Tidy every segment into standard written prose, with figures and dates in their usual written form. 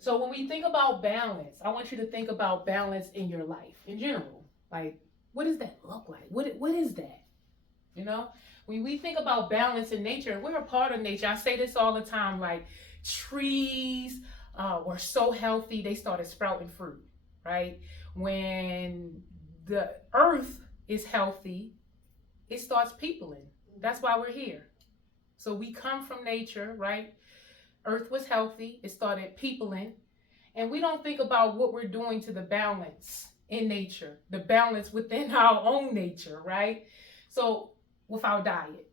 So when we think about balance, I want you to think about balance in your life in general. Like, what does that look like? What is that? You know, when we think about balance in nature, we're a part of nature. I say this all the time. Like trees were so healthy, they started sprouting fruit. Right? When the earth is healthy, it starts peopling. That's why we're here. So we come from nature, right? Earth was healthy, it started peopling, and we don't think about what we're doing to the balance in nature, the balance within our own nature, right? So with our diet,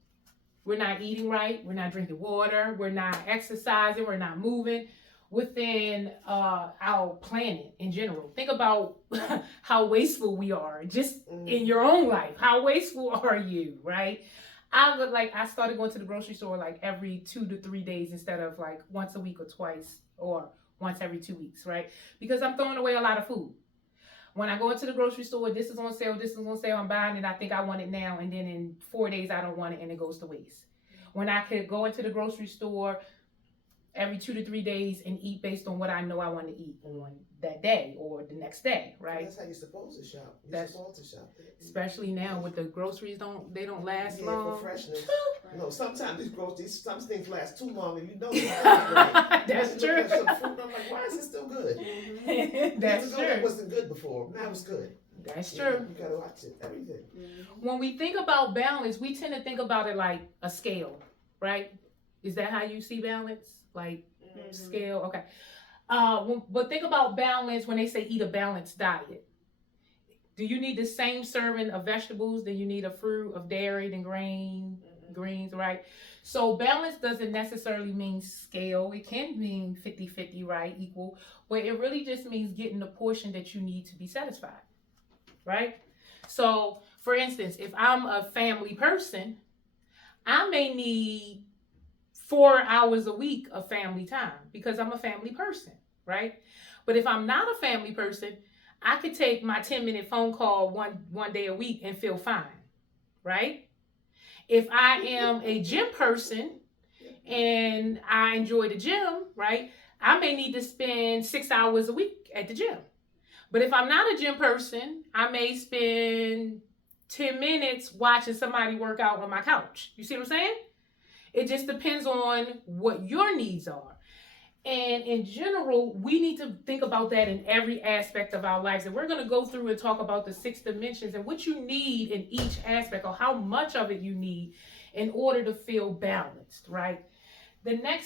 we're not eating right, we're not drinking water, we're not exercising, we're not moving within our planet in general. Think about how wasteful we are just in your own life. How wasteful are you, right? I started going to the grocery store like every 2 to 3 days instead of like once a week or twice or once every 2 weeks, right? Because I'm throwing away a lot of food. When I go into the grocery store, this is on sale, this is on sale, I'm buying it, I think I want it now, and then in 4 days I don't want it and it goes to waste. When I could go into the grocery store every 2 to 3 days and eat based on what I know I want to eat on that day or the next day, right? That's how you're supposed to shop. You're supposed to shop. Especially now with the groceries don't last long. For freshness. No, sometimes some things last too long and you know right. That's true. Some fruit, I'm like, why is it still good? That's true. It wasn't good before. Now it's good. That's true. You gotta watch it. Everything. When we think about balance, we tend to think about it like a scale, right? Is that how you see balance? Like scale? Okay. But think about balance when they say eat a balanced diet. Do you need the same serving of vegetables? Do you need a fruit, of dairy, and greens, right? So balance doesn't necessarily mean scale. It can mean 50-50, right? Equal. But it really just means getting the portion that you need to be satisfied, right? So, for instance, if I'm a family person, I may need 4 hours a week of family time because I'm a family person, right? But if I'm not a family person, I could take my 10-minute phone call one day a week and feel fine, right? If I am a gym person and I enjoy the gym, right, I may need to spend 6 hours a week at the gym. But if I'm not a gym person, I may spend 10 minutes watching somebody work out on my couch. You see what I'm saying? It just depends on what your needs are. And in general, we need to think about that in every aspect of our lives. And we're going to go through and talk about the 6 dimensions and what you need in each aspect, or how much of it you need in order to feel balanced, right? The next